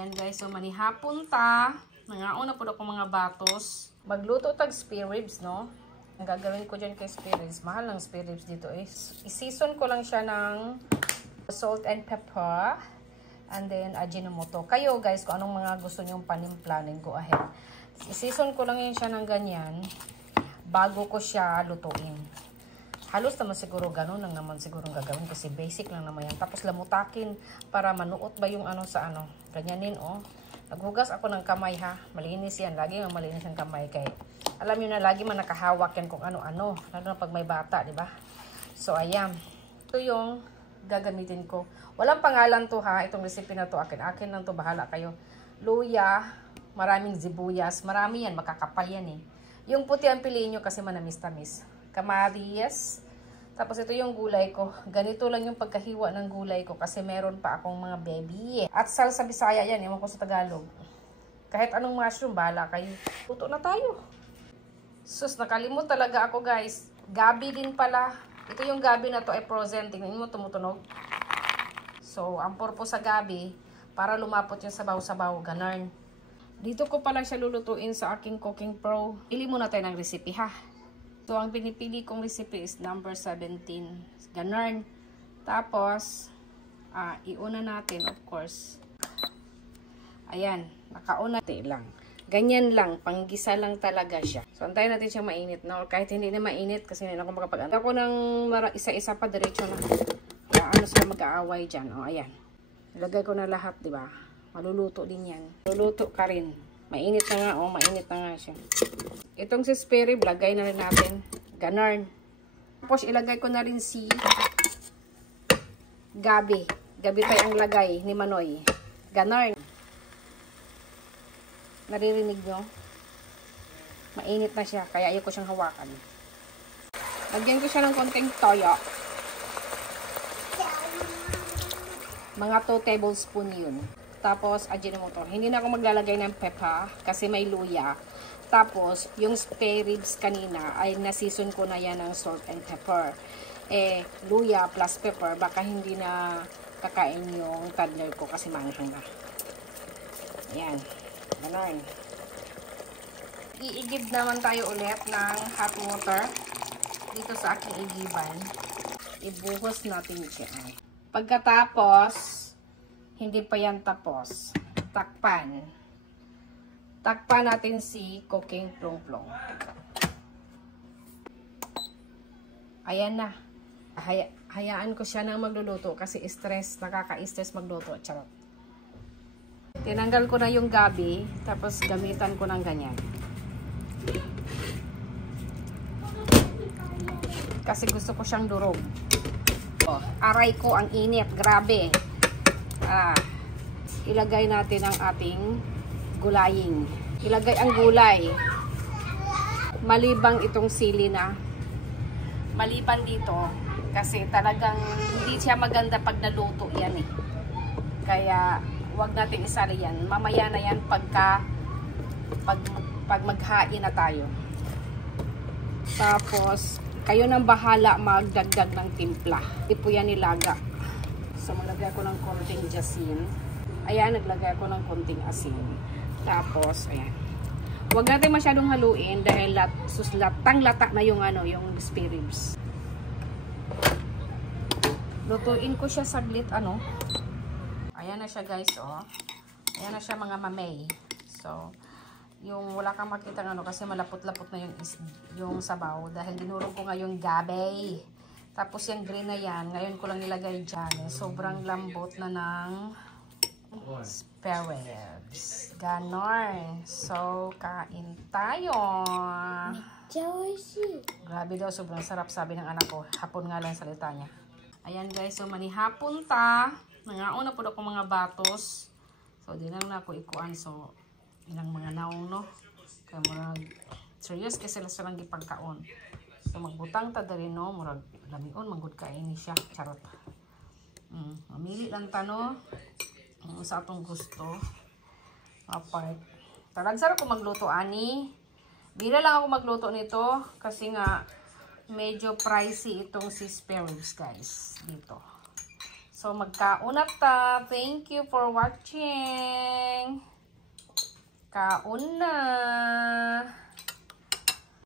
Ayan guys, so manihapon ta. Nangauna po ako mga batos. Magluto tag spare ribs, no? Ang gagawin ko dyan kay spare ribs, mahal ng spare ribs dito is i-season ko lang siya ng salt and pepper. And then ajinomoto. Kayo guys, kung anong mga gusto nyong panimplanin, go ahead. I-season ko lang yan siya ng ganyan bago ko siya lutuin. Halos naman siguro ganun lang naman siguro gagawin kasi basic lang naman yan. Tapos lamutakin para manuot ba yung ano sa ano. Ganyanin, oh. Naghugas ako ng kamay, ha. Malinis yan. Lagi nga malinis ang kamay. Kaya alam nyo na, lagi man nakahawak yan kung ano-ano. Lalo na pag may bata, di ba? So, ayan. Ito yung gagamitin ko. Walang pangalan to, ha. Itong recipe na to. Akin lang to. Bahala kayo. Luya. Maraming sibuyas. Marami yan. Makakapal yan, eh. Yung puti ang piliin nyo kasi manamis-tamis. Kamaris. Tapos ito yung gulay ko. Ganito lang yung pagkahiwa ng gulay ko kasi meron pa akong mga baby. At sal sa Bisaya yan, ewan ko sa Tagalog. Kahit anong mushroom, bahala kayo. Luto na tayo. Sus, nakalimut talaga ako guys. Gabi din pala. Ito yung gabi na to ay frozen. Tingnan mo, tumutunog. So, ang purpose sa gabi, para lumapot yung sabaw-sabaw. Ganun. Dito ko pala siya lulutuin sa aking Cooking Pro. Pili muna tayo ng recipe, ha. So, ang pinipili kong recipe is number 17. Ganun. Tapos, iuna natin, of course. Ayan, nakauna lang. Ganyan lang, panggisa lang talaga siya. So, antayin natin siyang mainit, no? Kahit hindi na mainit, kasi hindi na ako makapag-antay. Ako nang isa-isa pa, diretso na. Ano sila mag-aaway dyan. O, ayan. Ilagay ko na lahat, di ba? Maluluto din yan. Maluluto ka rin. Mainit na nga, oh, mainit na nga siya. Itong si spare rib, lagay na rin natin. Ganarn. Tapos, ilagay ko na rin si gabi. Gabi tayo ang lagay ni Manoy. Ganarn. Naririnig nyo? Mainit na siya, kaya ayaw ko siyang hawakan. Lagyan ko siya ng konting toyo. Mga 2 tablespoon yun. Tapos, ajinomoto. Hindi na ako maglalagay ng pepper kasi may luya. Tapos, yung spare ribs kanina ay na-season ko na yan ng salt and pepper. Eh, luya plus pepper, baka hindi na kakain yung toddler ko kasi manghang na. Ayan. Ganon. Iigib naman tayo ulit ng hot water dito sa aking igiban. Ibuhos natin siya. Pagkatapos, hindi pa yan tapos. Takpan. Takpan natin si Cooking Plong-Plong. Ayan na. Hayaan ko siya nang magluluto kasi stress, nakaka-stress magluto. Charot. Tinanggal ko na yung gabi, tapos gamitan ko ng ganyan. Kasi gusto ko siyang durog. Oh, aray ko, ang init. Grabe. Ilagay natin ang ating gulaying. Ilagay ang gulay. Malibang itong sili na. Maliban dito. Kasi talagang hindi siya maganda pag naluto yan eh. Kaya wag natin isali yan. Mamaya na yan pag maghain na tayo. Tapos, kayo nang bahala magdagdag ng timpla. Hindi po yan nilaga. So, maglagay ako ng konting asin. Ayan, naglagay ako ng konting asin. Tapos, ayan. Huwag natin masyadong haluin dahil latang-lata na yung yung spare ribs. Lutuin ko siya saglit, Ayan na siya, guys, oh. Ayan na siya, mga mamay. So, yung wala kang makita kasi malapot-lapot na yung sabaw dahil dinurog ko nga yung gabi. Tapos yung green na yan, ngayon ko lang nilagay dyan. Sobrang lambot na ng spare ribs. Ganon. So, kain tayo. Grabe daw, sobrang sarap sabi ng anak ko. Hapon nga lang salita niya. Ayan guys, so manihapon ta. Nangauna po ako mga batos. So, di lang na ako ikuan. So, ilang mga naong, no? Kaya murag, serious kasi sila silang gipagkaon. So, magbutang ta dali, no? Murag, lamion, manggod kaini siya. Charot. Mamili lang ta, no? Sa atong gusto. Apart. Tarag sarap ko magluto, ani. Bila lang ako magluto nito. Kasi nga, medyo pricey itong si spare ribs, guys. Dito. So, magkaunat ta. Thank you for watching. Kaon na!